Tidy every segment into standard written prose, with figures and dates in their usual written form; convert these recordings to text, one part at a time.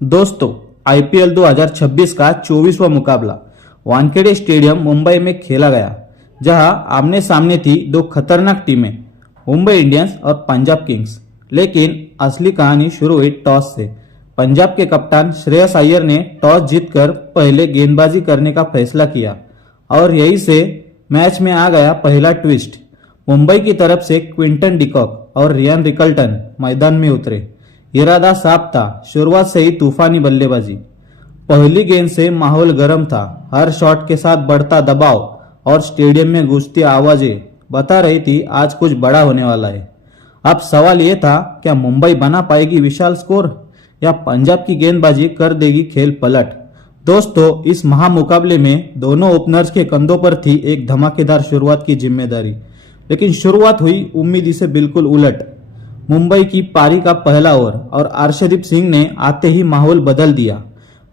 दोस्तों, आईपीएल 2026 का 24वां मुकाबला वानखेड़े स्टेडियम मुंबई में खेला गया, जहां आमने सामने थी दो खतरनाक टीमें, मुंबई इंडियंस और पंजाब किंग्स। लेकिन असली कहानी शुरू हुई टॉस से। पंजाब के कप्तान श्रेयस अय्यर ने टॉस जीतकर पहले गेंदबाजी करने का फैसला किया और यहीं से मैच में आ गया पहला ट्विस्ट। मुंबई की तरफ से क्विंटन डिकॉक और रियान रिकल्टन मैदान में उतरे। इरादा साफ था, शुरुआत से ही तूफानी बल्लेबाजी। पहली गेंद से माहौल गर्म था, हर शॉट के साथ बढ़ता दबाव और स्टेडियम में गूंजती आवाजें बता रही थी आज कुछ बड़ा होने वाला है। अब सवाल यह था, क्या मुंबई बना पाएगी विशाल स्कोर या पंजाब की गेंदबाजी कर देगी खेल पलट। दोस्तों, इस महामुकाबले में दोनों ओपनर्स के कंधों पर थी एक धमाकेदार शुरुआत की जिम्मेदारी, लेकिन शुरुआत हुई उम्मीद से बिल्कुल उलट। मुंबई की पारी का पहला ओवर और अर्शदीप सिंह ने आते ही माहौल बदल दिया।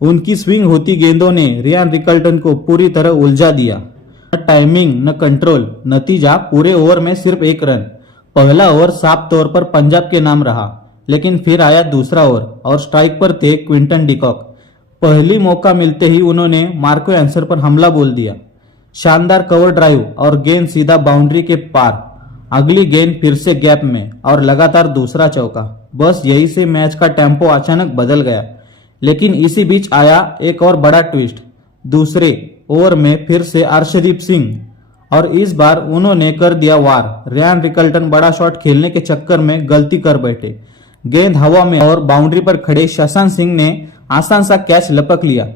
उनकी स्विंग होती गेंदों ने रियान रिकल्टन को पूरी तरह उलझा दिया। न टाइमिंग न कंट्रोल, नतीजा पूरे ओवर में सिर्फ एक रन। पहला ओवर साफ तौर पर पंजाब के नाम रहा, लेकिन फिर आया दूसरा ओवर और स्ट्राइक पर थे क्विंटन डिकॉक। पहली मौका मिलते ही उन्होंने मार्को एंसर पर हमला बोल दिया। शानदार कवर ड्राइव और गेंद सीधा बाउंड्री के पार। अगली गेंद फिर से गैप में और लगातार दूसरा चौका। बस यही से मैच का टेम्पो अचानक बदल गया। लेकिन इसी बीच आया एक और बड़ा ट्विस्ट। दूसरे ओवर में फिर से अर्शदीप सिंह और इस बार उन्होंने कर दिया वार। रियान रिकल्टन बड़ा शॉट खेलने के चक्कर में गलती कर बैठे। गेंद हवा में और बाउंड्री पर खड़े शशांक सिंह ने आसान सा कैच लपक लिया।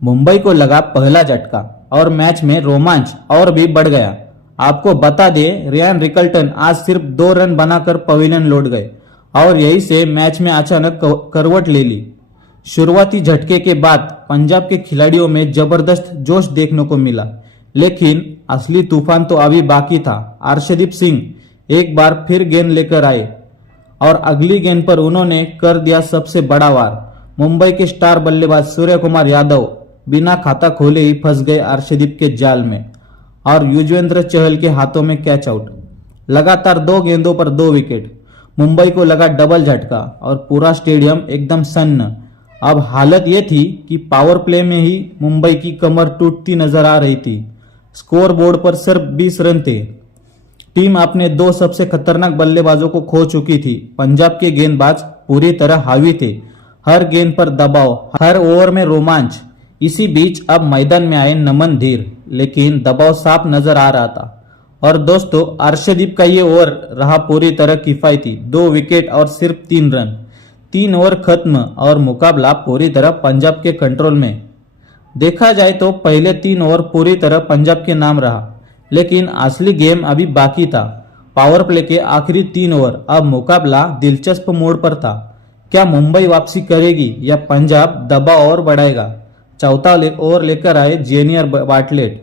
मुंबई को लगा पहला झटका और मैच में रोमांच और भी बढ़ गया। आपको बता दें, रियान रिकल्टन आज सिर्फ 2 रन बनाकर पवेलियन लौट गए और यही से मैच में अचानक करवट ले ली। शुरुआती झटके के बाद पंजाब के खिलाड़ियों में जबरदस्त जोश देखने को मिला, लेकिन असली तूफान तो अभी बाकी था। अर्शदीप सिंह एक बार फिर गेंद लेकर आए और अगली गेंद पर उन्होंने कर दिया सबसे बड़ा वार। मुंबई के स्टार बल्लेबाज सूर्य कुमार यादव बिना खाता खोले ही फंस गए अर्शदीप के जाल में और युजवेंद्र चहल के हाथों में कैच आउट। लगातार 2 गेंदों पर 2 विकेट। मुंबई को लगा डबल झटका और पूरा स्टेडियम एकदम सन्न। अब हालत यह थी कि पावर प्ले में ही मुंबई की कमर टूटती नजर आ रही थी। स्कोर बोर्ड पर सिर्फ 20 रन थे। टीम अपने 2 सबसे खतरनाक बल्लेबाजों को खो चुकी थी। पंजाब के गेंदबाज पूरी तरह हावी थे, हर गेंद पर दबाव, हर ओवर में रोमांच। इसी बीच अब मैदान में आए नमन धीर, लेकिन दबाव साफ नजर आ रहा था। और दोस्तों, अर्शदीप का ये ओवर रहा पूरी तरह किफायती। 2 विकेट और सिर्फ 3 रन। 3 ओवर खत्म और मुकाबला पूरी तरह पंजाब के कंट्रोल में। देखा जाए तो पहले 3 ओवर पूरी तरह पंजाब के नाम रहा, लेकिन असली गेम अभी बाकी था। पावर प्ले के आखिरी 3 ओवर, अब मुकाबला दिलचस्प मोड़ पर था। क्या मुंबई वापसी करेगी या पंजाब दबाव और बढ़ाएगा। चौथा ओवर लेकर आए जेनियर बार्टलेट।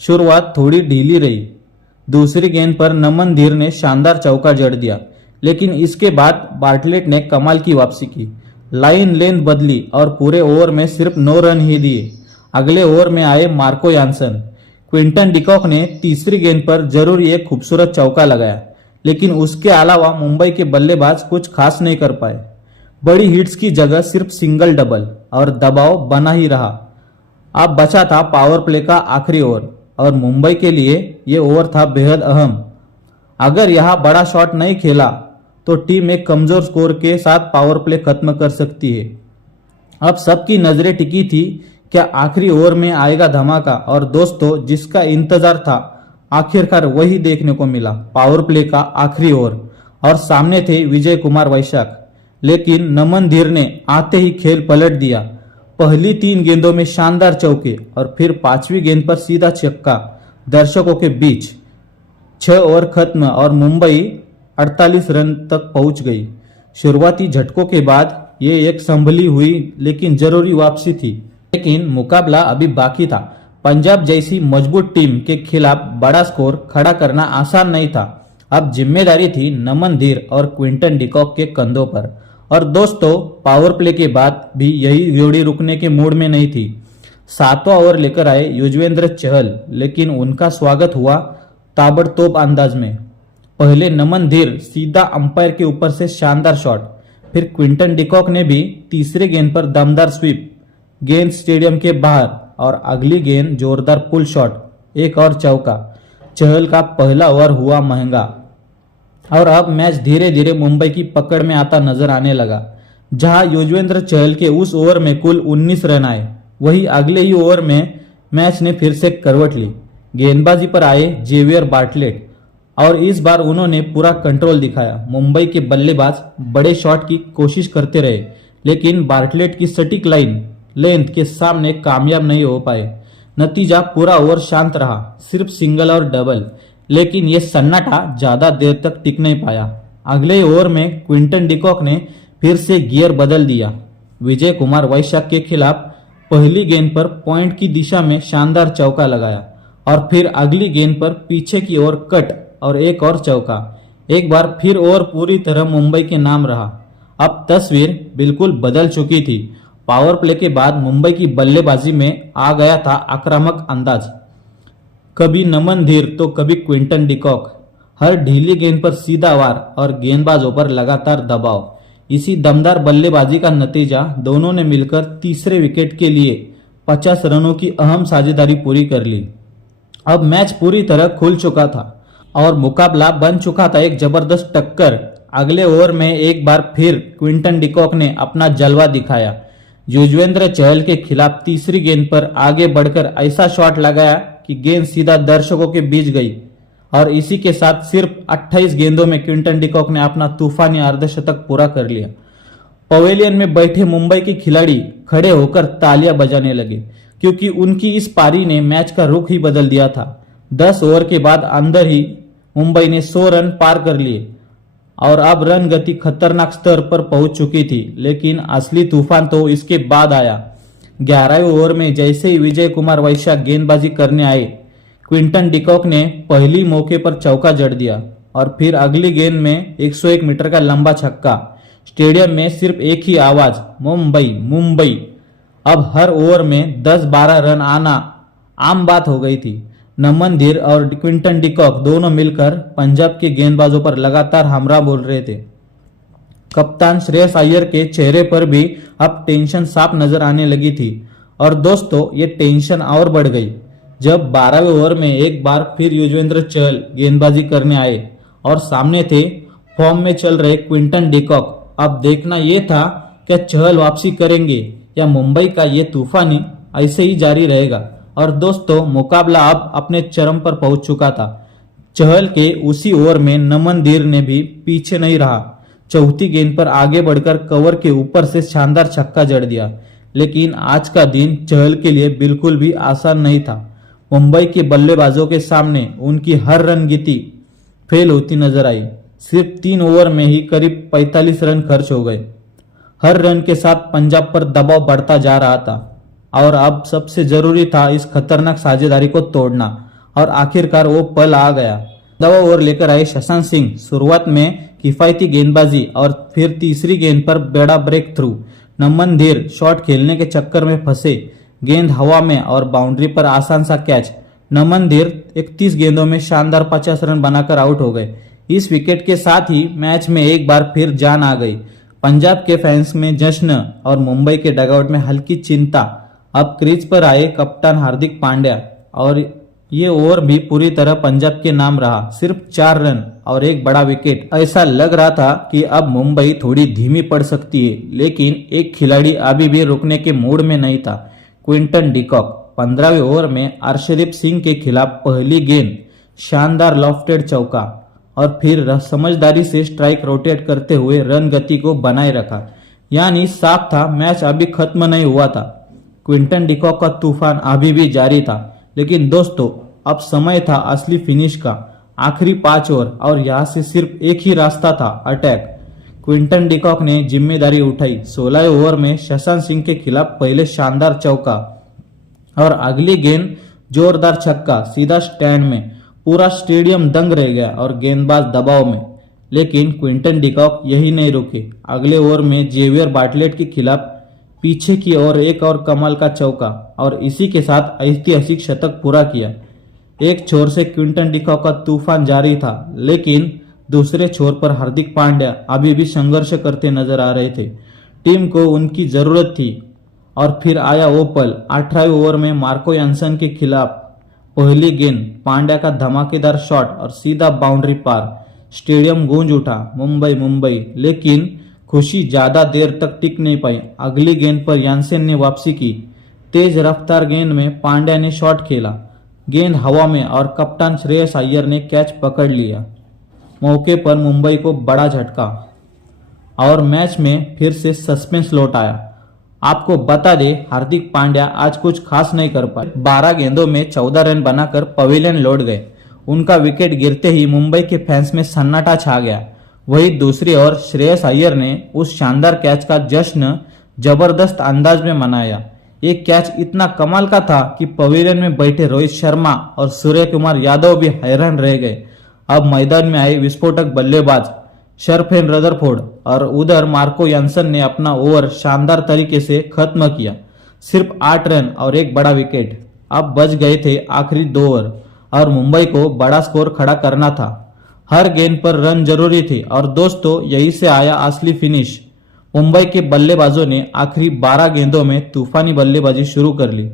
शुरुआत थोड़ी ढीली रही। दूसरी गेंद पर नमन धीर ने शानदार चौका जड़ दिया, लेकिन इसके बाद बार्टलेट ने कमाल की वापसी की। लाइन लेंथ बदली और पूरे ओवर में सिर्फ 9 रन ही दिए। अगले ओवर में आए मार्को यानसन। क्विंटन डिकॉक ने तीसरी गेंद पर जरूर एक खूबसूरत चौका लगाया, लेकिन उसके अलावा मुंबई के बल्लेबाज कुछ खास नहीं कर पाए। बड़ी हिट्स की जगह सिर्फ सिंगल डबल और दबाव बना ही रहा। अब बचा था पावर प्ले का आखिरी ओवर और मुंबई के लिए यह ओवर था बेहद अहम। अगर यहां बड़ा शॉट नहीं खेला तो टीम एक कमजोर स्कोर के साथ पावर प्ले खत्म कर सकती है। अब सबकी नजरें टिकी थी, क्या आखिरी ओवर में आएगा धमाका। और दोस्तों, जिसका इंतजार था आखिरकार वही देखने को मिला। पावर प्ले का आखिरी ओवर और सामने थे विजय कुमार वैशाख, लेकिन नमन धीर ने आते ही खेल पलट दिया। पहली 3 गेंदों में शानदार चौके और फिर 5वीं गेंद पर सीधा छक्का दर्शकों के बीच। 6 ओवर खत्म और मुंबई 48 रन तक पहुंच गई। शुरुआती झटकों के बाद ये एक संभली हुई लेकिन जरूरी वापसी थी, लेकिन मुकाबला अभी बाकी था। पंजाब जैसी मजबूत टीम के खिलाफ बड़ा स्कोर खड़ा करना आसान नहीं था। अब जिम्मेदारी थी नमन धीर और क्विंटन डिकॉक के कंधों पर। और दोस्तों, पावर प्ले के बाद भी यही जोड़ी रुकने के मूड में नहीं थी। 7वां ओवर लेकर आए युजवेंद्र चहल, लेकिन उनका स्वागत हुआ ताबड़तोड़ अंदाज में। पहले नमन धीर सीधा अंपायर के ऊपर से शानदार शॉट, फिर क्विंटन डिकॉक ने भी तीसरे गेंद पर दमदार स्वीप, गेंद स्टेडियम के बाहर और अगली गेंद जोरदार पुल शॉट, एक और चौका। चहल का पहला ओवर हुआ महंगा और अब मैच धीरे धीरे मुंबई की पकड़ में आता नजर आने लगा। जहां युजवेंद्र चहल के उस ओवर में कुल 19 रन आए, वही अगले ही ओवर में मैच ने फिर से करवट ली। गेंदबाजी पर आए जेवियर बार्टलेट और इस बार उन्होंने पूरा कंट्रोल दिखाया। मुंबई के बल्लेबाज बड़े शॉट की कोशिश करते रहे, लेकिन बार्टलेट की सटीक लेंथ के सामने कामयाब नहीं हो पाए। नतीजा पूरा ओवर शांत रहा, सिर्फ सिंगल और डबल, लेकिन यह सन्नाटा ज्यादा देर तक टिक नहीं पाया। अगले ओवर में क्विंटन डिकॉक ने फिर से गियर बदल दिया। विजय कुमार वैशाख के खिलाफ पहली गेंद पर पॉइंट की दिशा में शानदार चौका लगाया और फिर अगली गेंद पर पीछे की ओर कट और एक और चौका। एक बार फिर ओवर पूरी तरह मुंबई के नाम रहा। अब तस्वीर बिल्कुल बदल चुकी थी। पावर प्ले के बाद मुंबई की बल्लेबाजी में आ गया था आक्रामक अंदाज। कभी नमन धीर तो कभी क्विंटन डिकॉक, हर ढीली गेंद पर सीधा वार और गेंदबाजों पर लगातार दबाव। इसी दमदार बल्लेबाजी का नतीजा दोनों ने मिलकर तीसरे विकेट के लिए 50 रनों की अहम साझेदारी पूरी कर ली। अब मैच पूरी तरह खुल चुका था और मुकाबला बन चुका था एक जबरदस्त टक्कर। अगले ओवर में एक बार फिर क्विंटन डिकॉक ने अपना जलवा दिखाया। युजवेंद्र चहल के खिलाफ तीसरी गेंद पर आगे बढ़कर ऐसा शॉट लगाया कि गेंद सीधा दर्शकों के बीच गई और इसी के साथ सिर्फ 28 गेंदों में क्विंटन डिकॉक ने अपना तूफानी अर्धशतक पूरा कर लिया। पवेलियन में बैठे मुंबई के खिलाड़ी खड़े होकर तालियां बजाने लगे, क्योंकि उनकी इस पारी ने मैच का रुख ही बदल दिया था। 10 ओवर के बाद अंदर ही मुंबई ने 100 रन पार कर लिए और अब रन गति खतरनाक स्तर पर पहुंच चुकी थी, लेकिन असली तूफान तो इसके बाद आया। 11वें ओवर में जैसे ही विजय कुमार वैशाख गेंदबाजी करने आए, क्विंटन डिकॉक ने पहली मौके पर चौका जड़ दिया और फिर अगली गेंद में 101 मीटर का लंबा छक्का। स्टेडियम में सिर्फ एक ही आवाज, मुंबई मुंबई। अब हर ओवर में 10-12 रन आना आम बात हो गई थी। नमन धीर और क्विंटन डिकॉक दोनों मिलकर पंजाब के गेंदबाजों पर लगातार हमला बोल रहे थे। कप्तान श्रेयस अय्यर के चेहरे पर भी अब टेंशन साफ नजर आने लगी थी और दोस्तों ये टेंशन और बढ़ गई जब 12वें ओवर में एक बार फिर युजवेंद्र चहल गेंदबाजी करने आए और सामने थे फॉर्म में चल रहे क्विंटन डिकॉक। अब देखना यह था क्या चहल वापसी करेंगे या मुंबई का ये तूफानी ऐसे ही जारी रहेगा। और दोस्तों मुकाबला अब अपने चरम पर पहुंच चुका था। चहल के उसी ओवर में नमन धीर ने भी पीछे नहीं रहा। चौथी गेंद पर आगे बढ़कर कवर के ऊपर से शानदार छक्का जड़ दिया, लेकिन आज का दिन चहल के लिए बिल्कुल भी आसान नहीं था। मुंबई के बल्लेबाजों के सामने उनकी हर रणनीति फेल होती नजर आई। सिर्फ 3 ओवर में ही करीब 45 रन खर्च हो गए। हर रन के साथ पंजाब पर दबाव बढ़ता जा रहा था और अब सबसे जरूरी था इस खतरनाक साझेदारी को तोड़ना और आखिरकार वो पल आ गया। 9 ओवर लेकर आए शशांक सिंह। शुरुआत में किफायती गेंदबाजी और फिर तीसरी गेंद पर बड़ा ब्रेक थ्रू। नमन धीर शॉट खेलने के चक्कर में फंसे, गेंद हवा में और बाउंड्री पर आसान सा कैच। नमन धीर 31 गेंदों में शानदार 50 रन बनाकर आउट हो गए। इस विकेट के साथ ही मैच में एक बार फिर जान आ गई। पंजाब के फैंस में जश्न और मुंबई के डगआउट में हल्की चिंता। अब क्रीज पर आए कप्तान हार्दिक पांड्या और ये ओवर भी पूरी तरह पंजाब के नाम रहा। सिर्फ 4 रन और एक बड़ा विकेट। ऐसा लग रहा था कि अब मुंबई थोड़ी धीमी पड़ सकती है, लेकिन एक खिलाड़ी अभी भी रुकने के मूड में नहीं था, क्विंटन डिकॉक। 15वें ओवर में अर्शदीप सिंह के खिलाफ पहली गेंद शानदार लॉफ्टेड चौका और फिर समझदारी से स्ट्राइक रोटेट करते हुए रन गति को बनाए रखा। यानी साफ था मैच अभी खत्म नहीं हुआ था। क्विंटन डिकॉक का तूफान अभी भी जारी था, लेकिन दोस्तों अब समय था असली फिनिश का। आखिरी 5 ओवर और यहां से सिर्फ एक ही रास्ता था, अटैक। क्विंटन डिकॉक ने जिम्मेदारी उठाई। 16वें ओवर में शशांक सिंह के खिलाफ पहले शानदार चौका और अगली गेंद जोरदार छक्का सीधा स्टैंड में। पूरा स्टेडियम दंग रह गया और गेंदबाज दबाव में, लेकिन क्विंटन डिकॉक यही नहीं रुके। अगले ओवर में जेवियर बार्टलेट के खिलाफ पीछे की ओर एक और कमाल का चौका और इसी के साथ ऐतिहासिक शतक पूरा किया। एक छोर से क्विंटन डिकॉक का तूफान जारी था, लेकिन दूसरे छोर पर हार्दिक पांड्या अभी भी संघर्ष करते नजर आ रहे थे। टीम को उनकी जरूरत थी और फिर आया वो पल। 18वें ओवर में मार्को यान्सन के खिलाफ पहली गेंद, पांड्या का धमाकेदार शॉट और सीधा बाउंड्री पार। स्टेडियम गूंज उठा, मुंबई मुंबई। लेकिन खुशी ज्यादा देर तक टिक नहीं पाई। अगली गेंद पर यान्सेन ने वापसी की। तेज रफ्तार गेंद में पांड्या ने शॉट खेला, गेंद हवा में और कप्तान श्रेयस अय्यर ने कैच पकड़ लिया। मौके पर मुंबई को बड़ा झटका और मैच में फिर से सस्पेंस लौट आया। आपको बता दें, हार्दिक पांड्या आज कुछ खास नहीं कर पाए। 12 गेंदों में 14 रन बनाकर पवेलियन लौट गए। उनका विकेट गिरते ही मुंबई के फैंस में सन्नाटा छा गया। वहीं दूसरी ओर श्रेयस अय्यर ने उस शानदार कैच का जश्न जबरदस्त अंदाज में मनाया। ये कैच इतना कमाल का था कि पवेलियन में बैठे रोहित शर्मा और सूर्य कुमार यादव भी हैरान रह गए। अब मैदान में आए विस्फोटक बल्लेबाज शरफेन रदरफोर्ड और उधर मार्को यान्सन ने अपना ओवर शानदार तरीके से खत्म किया। सिर्फ 8 रन और एक बड़ा विकेट। अब बच गए थे आखिरी 2 ओवर और मुंबई को बड़ा स्कोर खड़ा करना था। हर गेंद पर रन जरूरी थे और दोस्तों, यही से आया असली फिनिश। मुंबई के बल्लेबाजों ने आखिरी 12 गेंदों में तूफानी बल्लेबाजी शुरू कर ली।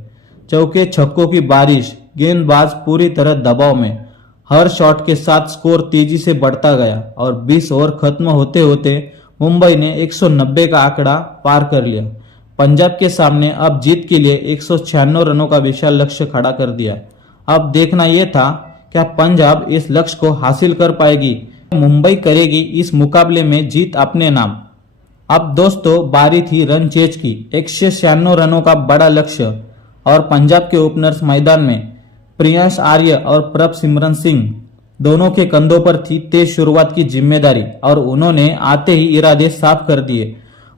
चौके छक्कों की बारिश, गेंदबाज पूरी तरह दबाव में। हर शॉट के साथ स्कोर तेजी से बढ़ता गया और 20 ओवर खत्म होते होते मुंबई ने 190 का आंकड़ा पार कर लिया। पंजाब के सामने अब जीत के लिए 196 रनों का विशाल लक्ष्य खड़ा कर दिया। अब देखना यह था, क्या पंजाब इस लक्ष्य को हासिल कर पाएगी? मुंबई करेगी इस मुकाबले में जीत अपने नाम। अब दोस्तों, बारी थी रन चेज की। 196 रनों का बड़ा लक्ष्य और पंजाब के ओपनर्स मैदान में। प्रियांश आर्य और प्रभसिमरन सिंह दोनों के कंधों पर थी तेज शुरुआत की जिम्मेदारी और उन्होंने आते ही इरादे साफ कर दिए।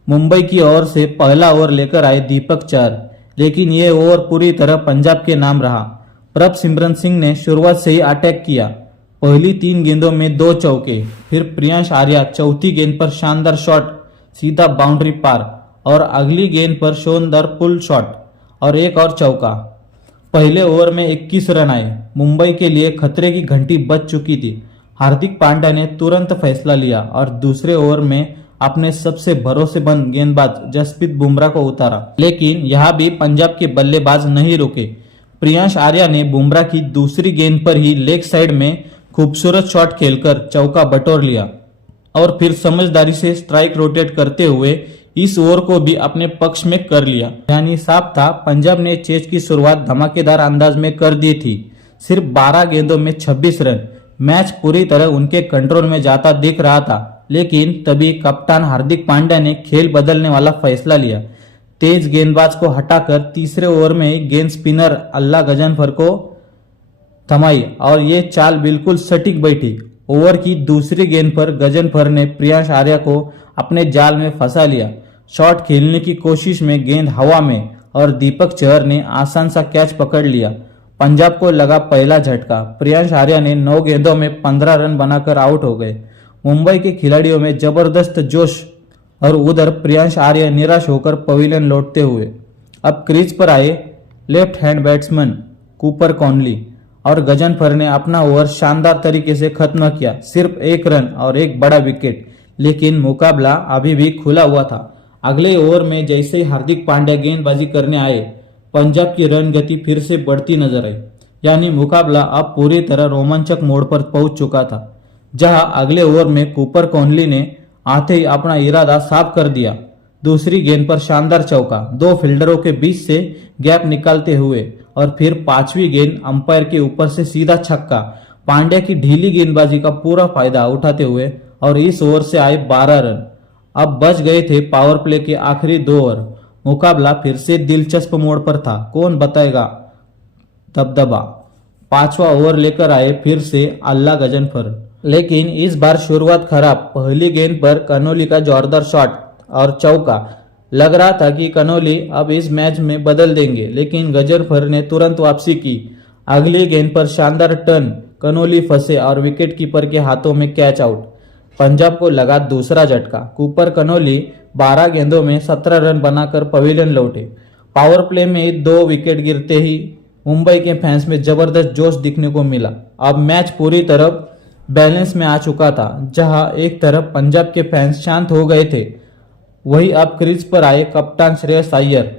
मुंबई की ओर से पहला ओवर लेकर आए दीपक चहर, लेकिन ये ओवर पूरी तरह पंजाब के नाम रहा। प्रभसिमरन सिंह ने शुरुआत से ही अटैक किया। पहली 3 गेंदों में 2 चौके, फिर प्रियांश आर्य चौथी गेंद पर शानदार शॉट, सीधा बाउंड्री पार और अगली गेंद पर शानदार पुल शॉट और एक और चौका। पहले ओवर में 21 रन आए। मुंबई के लिए खतरे की घंटी बज चुकी थी। हार्दिक पांड्या ने तुरंत फैसला लिया और दूसरे ओवर में अपने सबसे भरोसेमंद गेंदबाज जसप्रीत बुमराह को उतारा। लेकिन यहाँ भी पंजाब के बल्लेबाज नहीं रुके। प्रियांश आर्य ने बुमराह की दूसरी गेंद पर ही लेग साइड में खूबसूरत शॉट खेलकर चौका बटोर लिया और फिर समझदारी से स्ट्राइक रोटेट करते हुए इस ओवर को भी अपने पक्ष में कर लिया। यानी साफ था, पंजाब ने चेज की शुरुआत धमाकेदार अंदाज में कर दी थी। सिर्फ 12 गेंदों में 26 रन। मैच पूरी तरह उनके कंट्रोल में जाता दिख रहा था, लेकिन तभी कप्तान हार्दिक पांड्या ने खेल बदलने वाला फैसला लिया। तेज गेंदबाज को हटाकर तीसरे ओवर में गेंद स्पिनर अल्लाह गजनफर को थमाई और ये चाल बिल्कुल सटीक बैठी। ओवर की दूसरी गेंद पर गजनफर ने प्रियांश आर्य को अपने जाल में फंसा लिया। शॉट खेलने की कोशिश में गेंद हवा में और दीपक चहर ने आसान सा कैच पकड़ लिया। पंजाब को लगा पहला झटका। प्रियांश आर्य ने 9 गेंदों में 15 रन बनाकर आउट हो गए। मुंबई के खिलाड़ियों में जबरदस्त जोश और उधर प्रियांश आर्य निराश होकर पवेलियन लौटते हुए। अब क्रीज पर आए left hand batsman Cooper Conley और गजनफर ने अपना ओवर शानदार तरीके से खत्म किया। सिर्फ 1 रन और एक बड़ा विकेट, लेकिन मुकाबला अभी भी खुला हुआ था। अगले ओवर में जैसे ही हार्दिक पांड्या गेंदबाजी करने आए, पंजाब की रन गति फिर से बढ़ती नजर आई। यानी मुकाबला अब पूरी तरह रोमांचक मोड़ पर पहुंच चुका था, जहां अगले ओवर में कूपर कॉनली ने आते ही अपना इरादा साफ कर दिया। दूसरी गेंद पर शानदार चौका, 2 फील्डरों के बीच से गैप निकालते हुए और फिर 5वीं गेंद अंपायर के ऊपर से सीधा छक्का। पांड्या की ढीली गेंदबाजी का पूरा फायदा उठाते हुए और इस ओवर से आए 12 रन। अब बच गए थे पावर प्ले के आखिरी 2 ओवर। मुकाबला फिर से दिलचस्प मोड़ पर था। कौन बताएगा दबदबा। 5वां ओवर लेकर आए फिर से अल्लाह गजनफर, लेकिन इस बार शुरुआत खराब। पहली गेंद पर कनोली का जोरदार शॉट और चौका। लग रहा था कि कनोली अब इस मैच में बदल देंगे, लेकिन गजनफर ने तुरंत वापसी की। अगली गेंद पर शानदार टर्न, कनोली फंसे और विकेट कीपर के हाथों में कैच आउट। पंजाब को लगा दूसरा झटका। कूपर कनोली 12 गेंदों में 17 रन बनाकर पवेलियन लौटे। पावर प्ले में 2 विकेट गिरते ही मुंबई के फैंस में जबरदस्त जोश दिखने को मिला। अब मैच पूरी तरह बैलेंस में आ चुका था। जहां एक तरफ पंजाब के फैंस शांत हो गए थे, वहीं अब क्रीज पर आए कप्तान श्रेयस अय्यर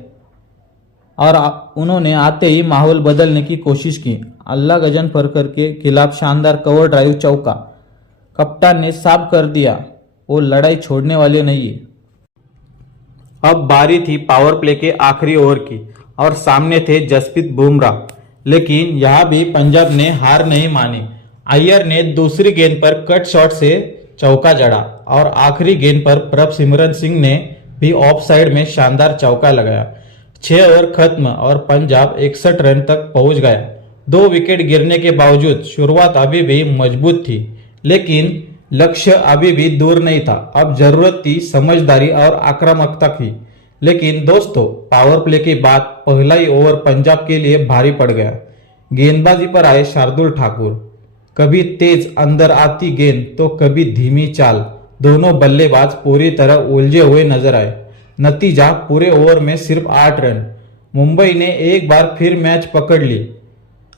और उन्होंने आते ही माहौल बदलने की कोशिश की। अल्लाह गजनफर के खिलाफ शानदार कवर ड्राइव चौका। कप्तान ने साफ कर दिया वो लड़ाई छोड़ने वाले नहीं है। अब बारी थी पावर प्ले के आखिरी ओवर की और सामने थे जसप्रीत बुमराह। लेकिन यहां भी पंजाब ने हार नहीं मानी। अय्यर ने दूसरी गेंद पर कट शॉट से चौका जड़ा और आखिरी गेंद पर प्रभसिमरन सिंह ने भी ऑफ साइड में शानदार चौका लगाया। 6 ओवर खत्म और पंजाब 61 रन तक पहुंच गया। 2 विकेट गिरने के बावजूद शुरुआत अभी भी मजबूत थी, लेकिन लक्ष्य अभी भी दूर नहीं था। अब जरूरत थी समझदारी और आक्रामकता की। लेकिन दोस्तों, पावर प्ले के बाद पहला ही ओवर पंजाब के लिए भारी पड़ गया। गेंदबाजी पर आए शार्दुल ठाकुर। कभी तेज अंदर आती गेंद तो कभी धीमी चाल। दोनों बल्लेबाज पूरी तरह उलझे हुए नजर आए। नतीजा पूरे ओवर में सिर्फ 8 रन। मुंबई ने एक बार फिर मैच पकड़ ली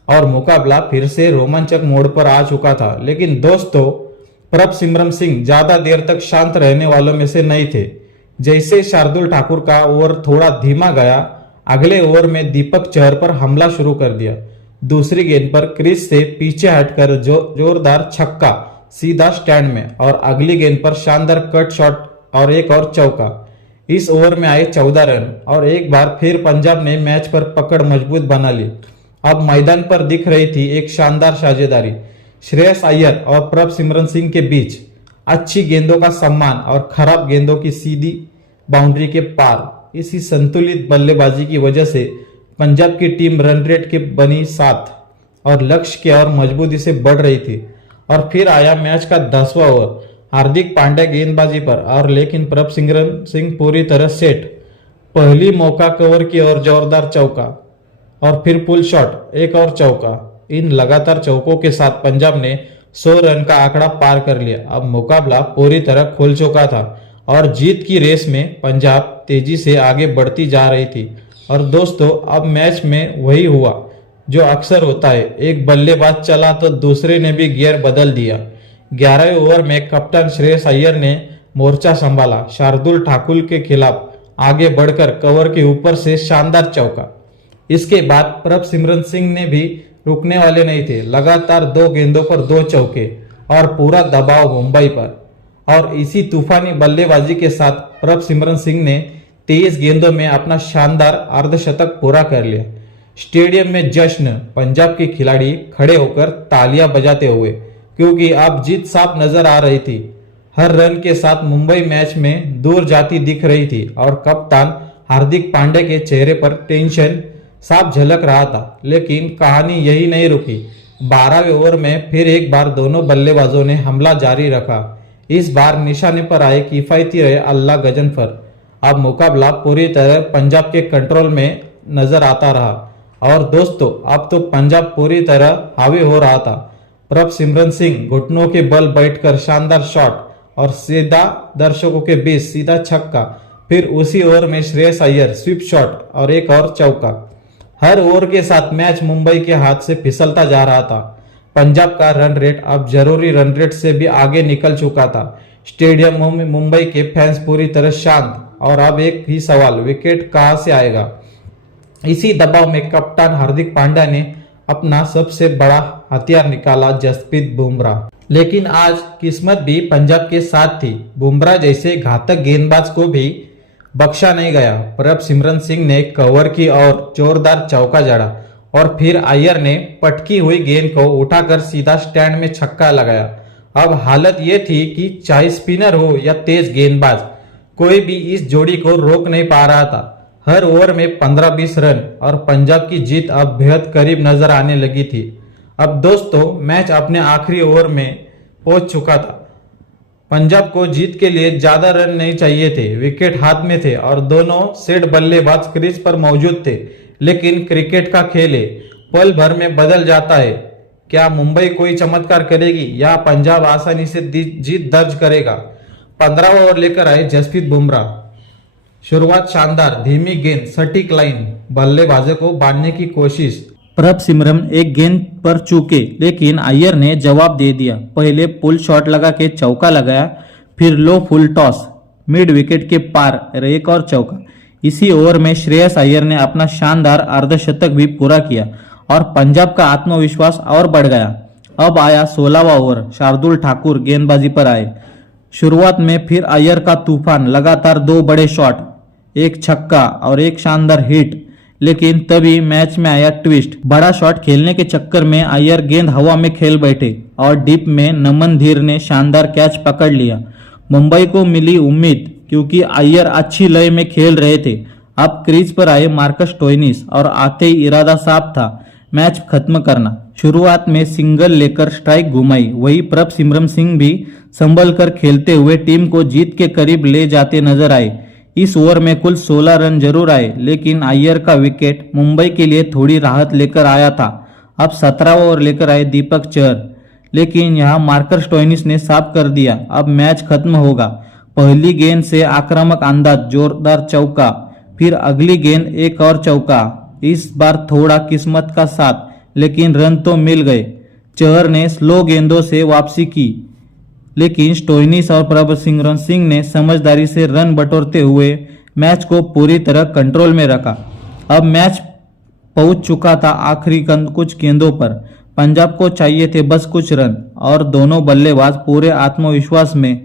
और मुकाबला फिर से रोमांचक मोड़ पर आ चुका था। लेकिन दोस्तों, प्रभसिमरन सिंह ज्यादा देर तक शांत रहने वालों में से नहीं थे। जैसे शार्दुल ठाकुर का ओवर थोड़ा धीमा गया, अगले ओवर में दीपक चहर पर हमला शुरू कर दिया। दूसरी गेंद पर क्रीज से पीछे हटकर जोरदार छक्का सीधा स्टैंड में और अगली गेंद पर शानदार कट शॉट और एक और चौका। इस ओवर में आए 14 रन और एक बार फिर पंजाब ने मैच पर पकड़ मजबूत बना ली। अब मैदान पर दिख रही थी एक शानदार साझेदारी श्रेयस अय्यर और प्रभसिमरन सिंह के बीच। अच्छी गेंदों का सम्मान और खराब गेंदों की सीधी बाउंड्री के पार। इसी संतुलित बल्लेबाजी की वजह से पंजाब की टीम रन रेट के बनी 7 और लक्ष्य की ओर मजबूती से बढ़ रही थी। और फिर आया मैच का 10वां ओवर। हार्दिक पांड्या गेंदबाजी पर और लेकिन प्रभसिमरन सिंह पूरी तरह सेट। पहली मौका कवर की ओर जोरदार चौका और फिर पुल शॉट, एक और चौका। इन लगातार चौकों के साथ पंजाब ने 100 रन का आंकड़ा पार कर लिया। अब मुकाबला पूरी तरह खुल चुका था और जीत की रेस में पंजाब तेजी से आगे बढ़ती जा रही थी। और दोस्तों, अब मैच में वही हुआ जो अक्सर होता है। एक बल्लेबाज चला तो दूसरे ने भी गियर बदल दिया। 11वें ओवर में कप्तान श्रेयस अय्यर ने मोर्चा संभाला। शार्दुल ठाकुर के खिलाफ आगे बढ़कर कवर के ऊपर से शानदार चौका। इसके बाद प्रभसिमरन सिंह ने भी रुकने वाले नहीं थे। लगातार 2 गेंदों पर 2 चौके और पूरा दबाव मुंबई पर। और इसी तूफानी बल्लेबाजी के साथ प्रभसिमरन सिंह ने 23 गेंदों में अपना शानदार अर्धशतक पूरा कर लिया। स्टेडियम में जश्न। पंजाब के खिलाड़ी खड़े होकर तालियां बजाते हुए, क्योंकि अब जीत साफ नजर आ रही थी। हर रन के साथ मुंबई मैच में दूर जाती दिख रही थी और कप्तान हार्दिक पांड्या के चेहरे पर टेंशन साफ झलक रहा था। लेकिन कहानी यही नहीं रुकी। 12वें ओवर में फिर एक बार दोनों बल्लेबाजों ने हमला जारी रखा। इस बार निशाने पर आए किफायती रहे अल्लाह गजनफर। अब मुकाबला पूरी तरह पंजाब के कंट्रोल में नजर आता रहा। और दोस्तों, अब तो पंजाब पूरी तरह हावी हो रहा था। प्रभसिमरन सिंह घुटनों के बल बैठकर शानदार शॉट और सीधा दर्शकों के बीच सीधा छक्का। फिर उसी ओवर में श्रेयस अय्यर स्वीप शॉट और एक और चौका। हर ओवर के साथ मैच मुंबई के हाथ से फिसलता जा रहा था। पंजाब का रन रेट अब जरूरी रन रेट से भी आगे निकल चुका था। स्टेडियम में मुंबई के फैंस पूरी तरह शांत। और अब एक ही सवाल, विकेट कहां से आएगा। इसी दबाव में कप्तान हार्दिक पांड्या ने अपना सबसे बड़ा हथियार निकाला, जसप्रीत बुमराह। लेकिन आज किस्मत भी पंजाब के साथ थी। बुमराह जैसे घातक गेंदबाज को भी बख्शा नहीं गया। प्रभसिमरन सिंह ने कवर की और जोरदार चौका जड़ा और फिर अय्यर ने पटकी हुई गेंद को उठाकर सीधा स्टैंड में छक्का लगाया। अब हालत यह थी कि चाहे स्पिनर हो या तेज गेंदबाज, कोई भी इस जोड़ी को रोक नहीं पा रहा था। हर ओवर में 15-20 रन और पंजाब की जीत अब बेहद करीब नजर आने लगी थी। अब दोस्तों, मैच अपने आखिरी ओवर में पहुंच चुका था। पंजाब को जीत के लिए ज्यादा रन नहीं चाहिए थे। विकेट हाथ में थे और दोनों सेट बल्लेबाज क्रीज पर मौजूद थे। लेकिन क्रिकेट का खेल है, पल भर में बदल जाता है। क्या मुंबई कोई चमत्कार करेगी या पंजाब आसानी से जीत दर्ज करेगा। 15वां ओवर लेकर आए जसप्रीत बुमराह। शुरुआत शानदार, धीमी गेंद, सटीक लाइन, बल्लेबाजों को बांधने की कोशिश। प्रभसिमरन एक गेंद पर चूके, लेकिन अय्यर ने जवाब दे दिया। पहले पुल शॉट लगा के चौका लगाया, फिर लो फुल टॉस मिड विकेट के पार एक और चौका। इसी ओवर में श्रेयस अय्यर ने अपना शानदार अर्धशतक भी पूरा किया और पंजाब का आत्मविश्वास और बढ़ गया। अब आया 16वां ओवर। शार्दुल ठाकुर गेंदबाजी पर आए। शुरुआत में फिर अय्यर का तूफान, लगातार 2 बड़े शॉट, एक छक्का और एक शानदार हिट। लेकिन तभी मैच में आया ट्विस्ट। बड़ा शॉट खेलने के चक्कर में अय्यर गेंद हवा में खेल बैठे और डीप में नमन धीर ने शानदार कैच पकड़ लिया। मुंबई को मिली उम्मीद, क्योंकि अय्यर अच्छी लय में खेल रहे थे। अब क्रीज पर आए मार्कस स्टोइनिस और आते ही इरादा साफ था, मैच खत्म करना। शुरुआत में सिंगल लेकर स्ट्राइक घुमाई, वही प्रभसिमरन सिंह भी संभल कर खेलते हुए टीम को जीत के करीब ले जाते नजर आए। इस ओवर में कुल 16 रन जरूर आए, लेकिन अय्यर का विकेट मुंबई के लिए थोड़ी राहत लेकर आया था। अब 17वां ओवर लेकर आए दीपक चहर, लेकिन यहाँ मार्कस स्टोइनिस ने साफ कर दिया, अब मैच खत्म होगा। पहली गेंद से आक्रामक अंदाज, जोरदार चौका, फिर अगली गेंद एक और चौका। इस बार थोड़ा किस्मत का साथ, लेकिन रन तो मिल गए। चहर ने स्लो गेंदों से वापसी की, लेकिन स्टोइनिस और प्रभसिमरन सिंह ने समझदारी से रन बटोरते हुए मैच को पूरी तरह कंट्रोल में रखा। अब मैच पहुंच चुका था आखिरी कुछ गेंदों पर। पंजाब को चाहिए थे बस कुछ रन और दोनों बल्लेबाज पूरे आत्मविश्वास में।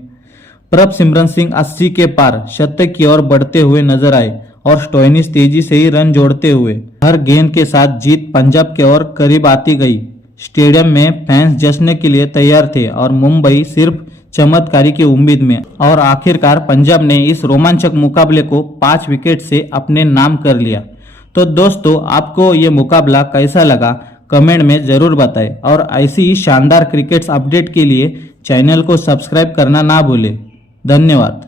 प्रभसिमरन सिंह 80 के पार शतक की ओर बढ़ते हुए नजर आए और स्टोइनिस तेजी से ही रन जोड़ते हुए। हर गेंद के साथ जीत पंजाब के ओर करीब आती गई। स्टेडियम में फैंस जश्न के लिए तैयार थे और मुंबई सिर्फ चमत्कारी की उम्मीद में। और आखिरकार पंजाब ने इस रोमांचक मुकाबले को 5 विकेट से अपने नाम कर लिया। तो दोस्तों, आपको ये मुकाबला कैसा लगा कमेंट में जरूर बताएं और ऐसी ही शानदार क्रिकेट अपडेट के लिए चैनल को सब्सक्राइब करना ना भूलें। धन्यवाद।